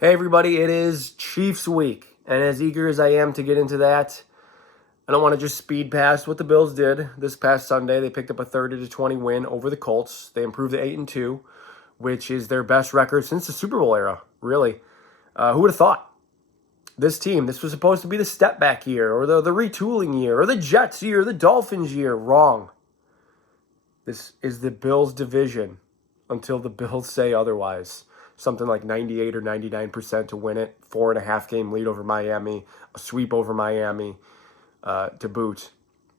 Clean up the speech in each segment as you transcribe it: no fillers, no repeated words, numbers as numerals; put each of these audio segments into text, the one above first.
Hey everybody, it is Chiefs week, and as eager as I am to get into that, I don't want to just speed past what the Bills did this past Sunday. They picked up a 30-20 win over the Colts. They improved to 8-2, which is their best record since the Super Bowl era, really. Who would have thought? This was supposed to be the step back year, or the retooling year, or the Jets year, the Dolphins year. Wrong. This is the Bills division until the Bills say otherwise. Something like 98 or 99% to win it. 4.5 game lead over Miami. A sweep over Miami to boot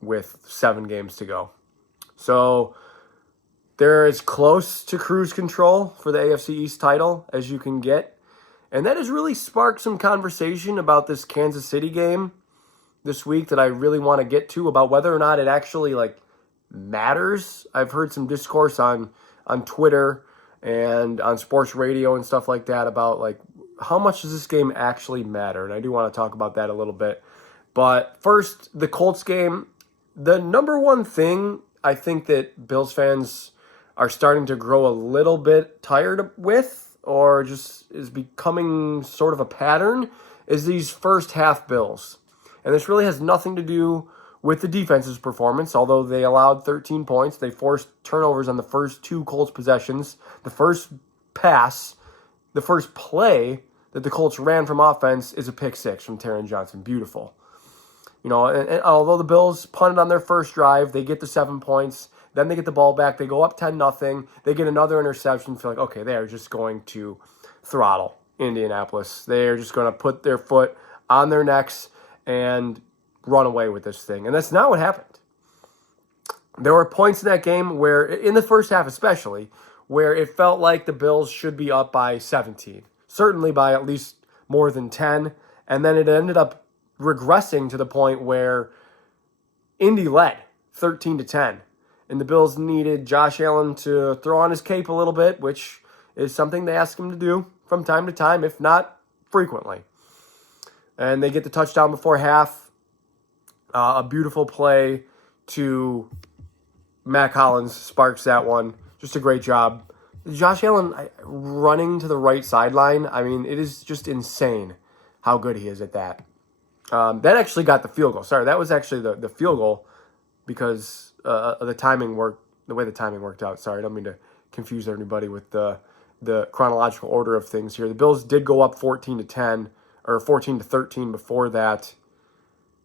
with 7 games to go. So they're as close to cruise control for the AFC East title as you can get. And that has really sparked some conversation about this Kansas City game this week that I really want to get to, about whether or not it actually matters. I've heard some discourse on Twitter and on sports radio and stuff like that about how much does this game actually matter? And I do want to talk about that a little bit. But first, the Colts game. The number one thing I think that Bills fans are starting to grow a little bit tired with, or just is becoming sort of a pattern, is these first half Bills. And this really has nothing to do with the defense's performance. Although they allowed 13 points, they forced turnovers on the first 2 Colts possessions. The first pass, the first play that the Colts ran from offense is a pick 6 from Taron Johnson. Beautiful. And although the Bills punted on their first drive, they get the 7 points. Then they get the ball back. They go up 10-0. They get another interception. Feel like, okay, they are just going to throttle Indianapolis. They are just going to put their foot on their necks and run away with this thing. And that's not what happened. There were points in that game where, in the first half especially, where it felt like the Bills should be up by 17. Certainly by at least more than 10. And then it ended up regressing to the point where Indy led 13-10. And the Bills needed Josh Allen to throw on his cape a little bit, which is something they ask him to do from time to time, if not frequently. And they get the touchdown before half. A beautiful play to Mac Hollins sparks that one. Just a great job. Josh Allen running to the right sideline, I mean, it is just insane how good he is at that. That actually got the field goal. Sorry, that was actually the field goal because of the timing worked, the way the timing worked out. Sorry, I don't mean to confuse everybody with the chronological order of things here. The Bills did go up 14-10 or 14-13 before that,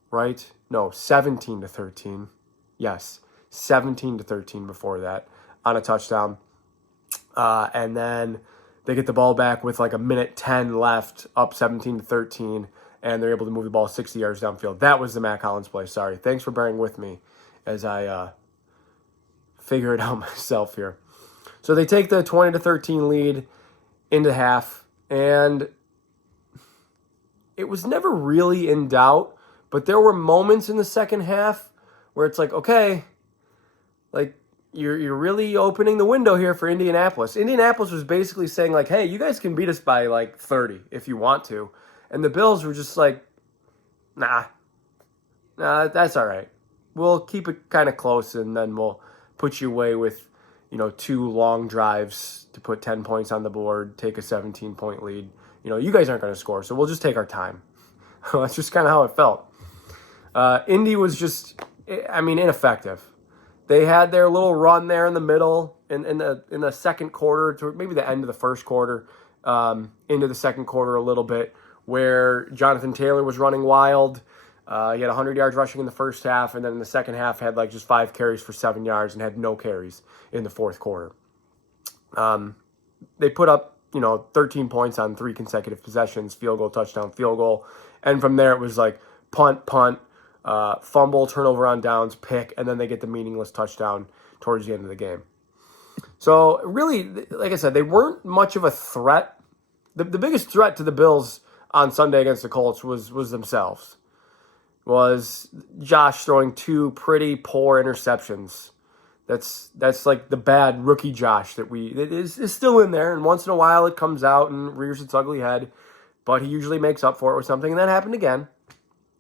right? No, 17-13. Yes, 17-13 before that on a touchdown. And then they get the ball back with a minute 10 left, up 17-13, and they're able to move the ball 60 yards downfield. That was the Mac Hollins play. Sorry. Thanks for bearing with me as I figure it out myself here. So they take the 20-13 lead into half, and it was never really in doubt. But there were moments in the second half where it's okay, you're really opening the window here for Indianapolis. Indianapolis was basically saying hey, you guys can beat us by 30 if you want to. And the Bills were just nah, that's all right. We'll keep it kind of close, and then we'll put you away with 2 long drives to put 10 points on the board, take a 17-point lead. You guys aren't going to score, so we'll just take our time. That's just kind of how it felt. Indy was just, ineffective. They had their little run there in the middle, in the second quarter, to maybe the end of the first quarter, into the second quarter a little bit, where Jonathan Taylor was running wild. He had 100 yards rushing in the first half, and then in the second half had just 5 carries for 7 yards and had no carries in the fourth quarter. They put up 13 points on 3 consecutive possessions, field goal, touchdown, field goal. And from there it was punt, fumble, turnover on downs, pick, and then they get the meaningless touchdown towards the end of the game. So really, like I said, they weren't much of a threat. The biggest threat to the Bills on Sunday against the Colts was themselves. Was Josh throwing 2 pretty poor interceptions. That's the bad rookie Josh that is still in there, and once in a while it comes out and rears its ugly head, but he usually makes up for it with something, and that happened again.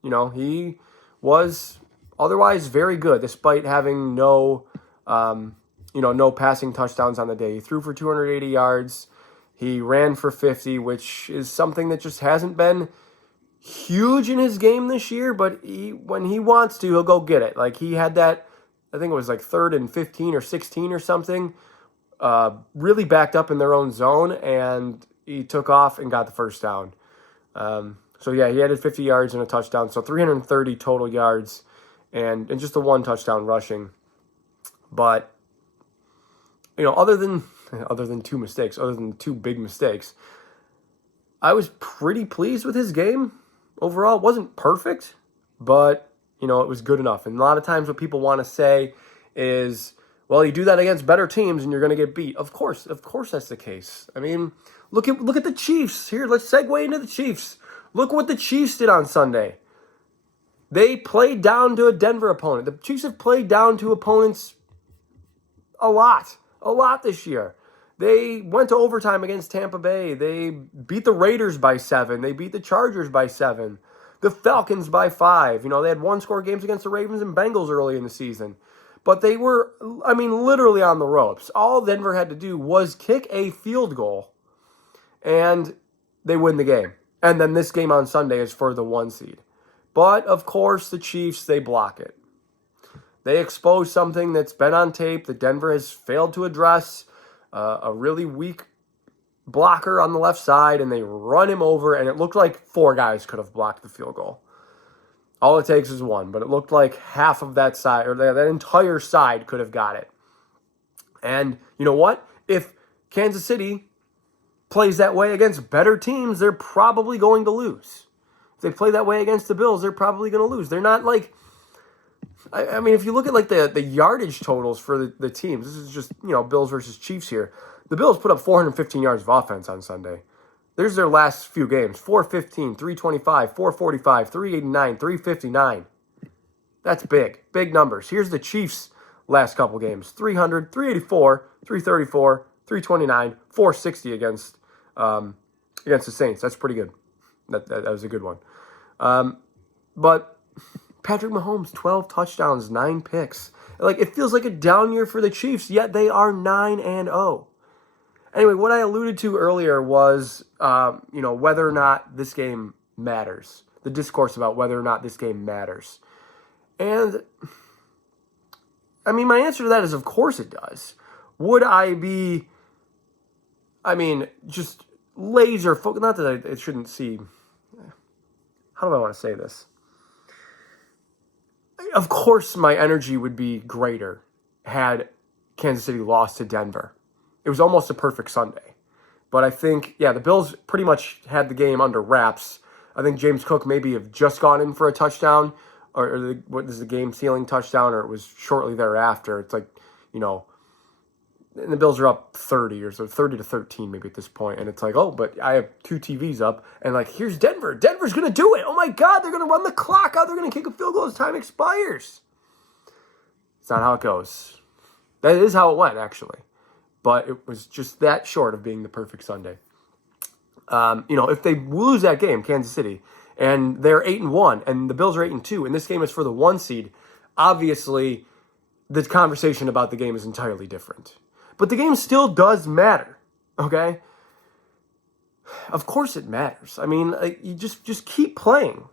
He was otherwise very good despite having no passing touchdowns on the day. He threw for 280 yards. He ran for 50, which is something that just hasn't been huge in his game this year, but when he wants to, he'll go get it. Like, he had that, I think it was like 3rd and 15 or 16 or something, really backed up in their own zone, and he took off and got the first down. So yeah, he added 50 yards and a touchdown, so 330 total yards and just the 1 touchdown rushing. But, other than 2 mistakes, other than 2 big mistakes, I was pretty pleased with his game overall. It wasn't perfect, but, it was good enough. And a lot of times what people want to say is, well, you do that against better teams and you're going to get beat. Of course that's the case. I mean, look at the Chiefs. Here, let's segue into the Chiefs. Look what the Chiefs did on Sunday. They played down to a Denver opponent. The Chiefs have played down to opponents a lot this year. They went to overtime against Tampa Bay. They beat the Raiders by 7. They beat the Chargers by 7. The Falcons by 5. They had 1-score games against the Ravens and Bengals early in the season. But they were, literally on the ropes. All Denver had to do was kick a field goal, and they win the game. And then this game on Sunday is for the 1 seed. But, of course, the Chiefs, they block it. They expose something that's been on tape that Denver has failed to address, a really weak blocker on the left side, and they run him over, and it looked like 4 guys could have blocked the field goal. All it takes is 1, but it looked like half of that side, or that entire side, could have got it. And you know what? If Kansas City plays that way against better teams, they're probably going to lose. If they play that way against the Bills, they're probably going to lose. They're not like, if you look at like the yardage totals for the teams, this is just, Bills versus Chiefs here. The Bills put up 415 yards of offense on Sunday. There's their last few games. 415, 325, 445, 389, 359. That's big. Big numbers. Here's the Chiefs' last couple games. 300, 384, 334, 329, 460 against the Saints. That's pretty good. That was a good one. But Patrick Mahomes, 12 touchdowns, 9 picks. It feels like a down year for the Chiefs, yet they are 9-0. Anyway, what I alluded to earlier was, whether or not this game matters. The discourse about whether or not this game matters. And, my answer to that is, of course it does. Would I be, just laser focused? Not that it shouldn't see. How do I want to say this? Of course my energy would be greater had Kansas City lost to Denver. It was almost a perfect Sunday. But I think, the Bills pretty much had the game under wraps. I think James Cook maybe have just gone in for a touchdown, or what is the game-sealing touchdown, or it was shortly thereafter. It's like, and the Bills are up 30 or so, 30-13 maybe at this point. And it's like, oh, but I have 2 TVs up, and here's Denver. Denver's going to do it. Oh my God, they're going to run the clock out. They're going to kick a field goal as time expires. It's not how it goes. That is how it went, actually. But it was just that short of being the perfect Sunday. If they lose that game, Kansas City, and they're 8-1, and the Bills are 8-2, and this game is for the 1 seed, obviously the conversation about the game is entirely different. But the game still does matter, okay? Of course it matters. You just keep playing.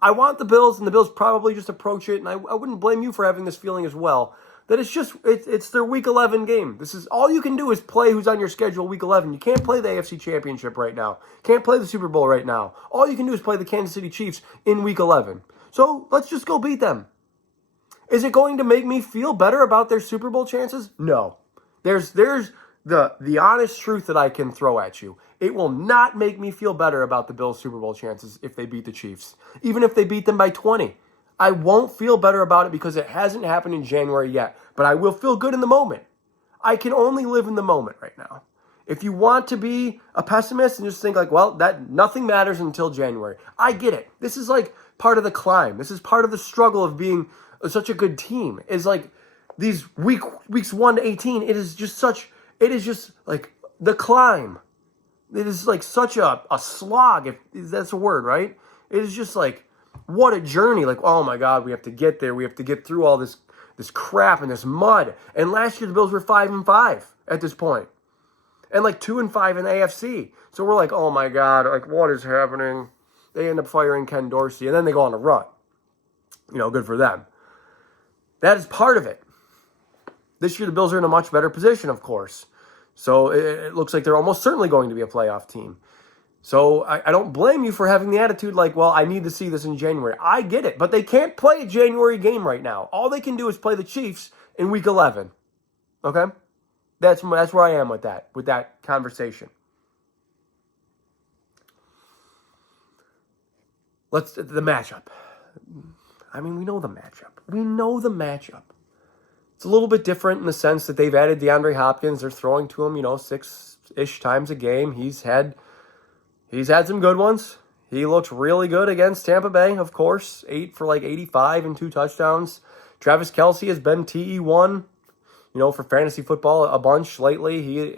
I want the Bills, and the Bills probably just approach it, and I wouldn't blame you for having this feeling as well, that it's their Week 11 game. This is all you can do is play who's on your schedule Week 11. You can't play the AFC Championship right now. Can't play the Super Bowl right now. All you can do is play the Kansas City Chiefs in Week 11. So let's just go beat them. Is it going to make me feel better about their Super Bowl chances? No. There's the honest truth that I can throw at you. It will not make me feel better about the Bills' Super Bowl chances if they beat the Chiefs. Even if they beat them by 20. I won't feel better about it because it hasn't happened in January yet. But I will feel good in the moment. I can only live in the moment right now. If you want to be a pessimist and just think that nothing matters until January, I get it. This is part of the climb. This is part of the struggle of being such a good team. Is these weeks 1 to 18. It is just the climb. It is such a slog, if that's a word, right? It is just what a journey. Oh my God, we have to get there. We have to get through all this crap and this mud. And last year the Bills were 5-5 at this point. and like 2-5 in the AFC. So we're like, oh my God, like what is happening? They end up firing Ken Dorsey, and then they go on a run. Good for them. That is part of it. This year, the Bills are in a much better position, of course. So it looks like they're almost certainly going to be a playoff team. So I don't blame you for having the attitude like, well, I need to see this in January. I get it, but they can't play a January game right now. All they can do is play the Chiefs in Week 11. Okay? That's where I am with that conversation. The matchup. I mean, we know the matchup. It's a little bit different in the sense that they've added DeAndre Hopkins. They're throwing to him, 6-ish times a game. He's had some good ones. He looked really good against Tampa Bay, of course. 8 for like 85 and 2 touchdowns. Travis Kelce has been TE1, for fantasy football a bunch lately. He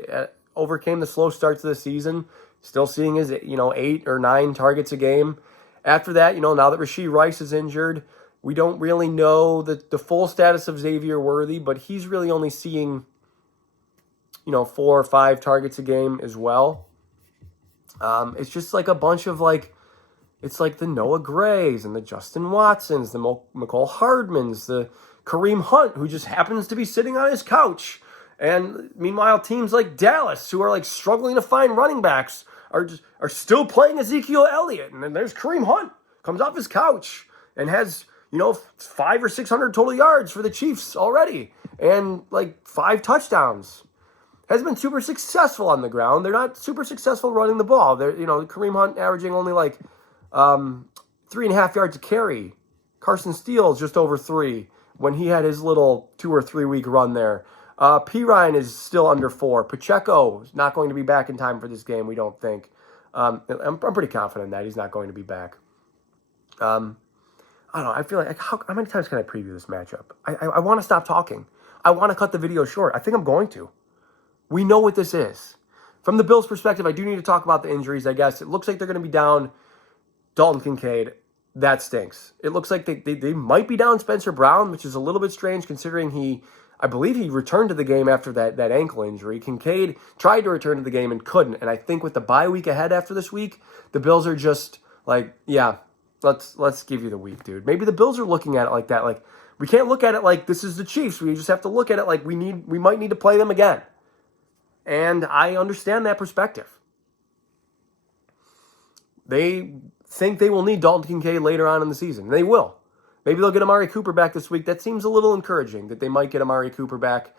overcame the slow starts of the season. Still seeing his, 8 or 9 targets a game. After that, now that Rashee Rice is injured, we don't really know the full status of Xavier Worthy, but he's really only seeing, 4 or 5 targets a game as well. It's just like a bunch of it's like the Noah Grays and the Justin Watsons, the McCole Hardmans, the Kareem Hunt, who just happens to be sitting on his couch. And meanwhile, teams like Dallas, who are struggling to find running backs, are still playing Ezekiel Elliott. And then there's Kareem Hunt, comes off his couch and has, 500 or 600 total yards for the Chiefs already. And 5 touchdowns. Has been super successful on the ground. They're not super successful running the ball. They're, Kareem Hunt averaging only 3.5 yards a carry. Carson Steele's just over 3 when he had his little 2 or 3 week run there. P. Ryan is still under 4. Pacheco is not going to be back in time for this game, we don't think. I'm pretty confident that he's not going to be back. I don't know. I feel like, how many times can I preview this matchup? I want to stop talking. I want to cut the video short. I think I'm going to. We know what this is. From the Bills' perspective, I do need to talk about the injuries, I guess. It looks like they're going to be down Dalton Kincaid. That stinks. It looks like they might be down Spencer Brown, which is a little bit strange considering I believe he returned to the game after that ankle injury. Kincaid tried to return to the game and couldn't. And I think with the bye week ahead after this week, the Bills are just yeah, let's give you the week, dude. Maybe the Bills are looking at it like that. We can't look at it like this is the Chiefs. We just have to look at it like we might need to play them again. And I understand that perspective. They think they will need Dalton Kincaid later on in the season. They will. Maybe they'll get Amari Cooper back this week. That seems a little encouraging that they might get Amari Cooper back.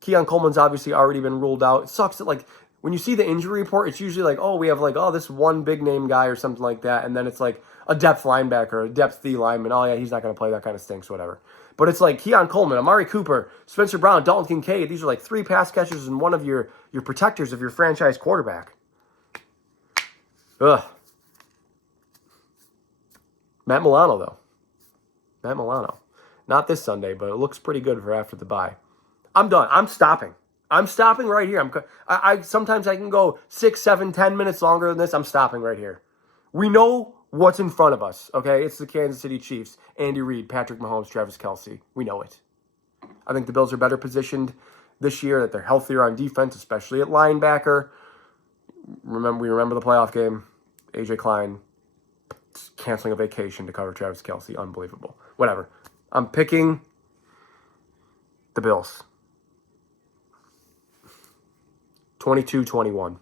Keon Coleman's obviously already been ruled out. It sucks that when you see the injury report, it's usually we have this one big name guy or something like that. And then it's a depth linebacker, a depth D lineman. Oh yeah, he's not going to play. That kind of stinks, whatever. But it's Keon Coleman, Amari Cooper, Spencer Brown, Dalton Kincaid. These are 3 pass catchers and one of your protectors of your franchise quarterback. Ugh. Matt Milano, though. Matt Milano. Not this Sunday, but it looks pretty good for after the bye. I'm done. I'm stopping. I'm stopping right here. Sometimes I can go 6, 7, 10 minutes longer than this. I'm stopping right here. We know what's in front of us, okay? It's the Kansas City Chiefs. Andy Reid, Patrick Mahomes, Travis Kelce. We know it. I think the Bills are better positioned this year, that they're healthier on defense, especially at linebacker. We remember the playoff game. AJ Klein canceling a vacation to cover Travis Kelce. Unbelievable. Whatever. I'm picking the Bills. 22-21.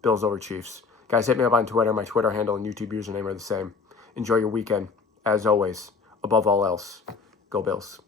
Bills over Chiefs. Guys, hit me up on Twitter. My Twitter handle and YouTube username are the same. Enjoy your weekend. As always, above all else, go Bills.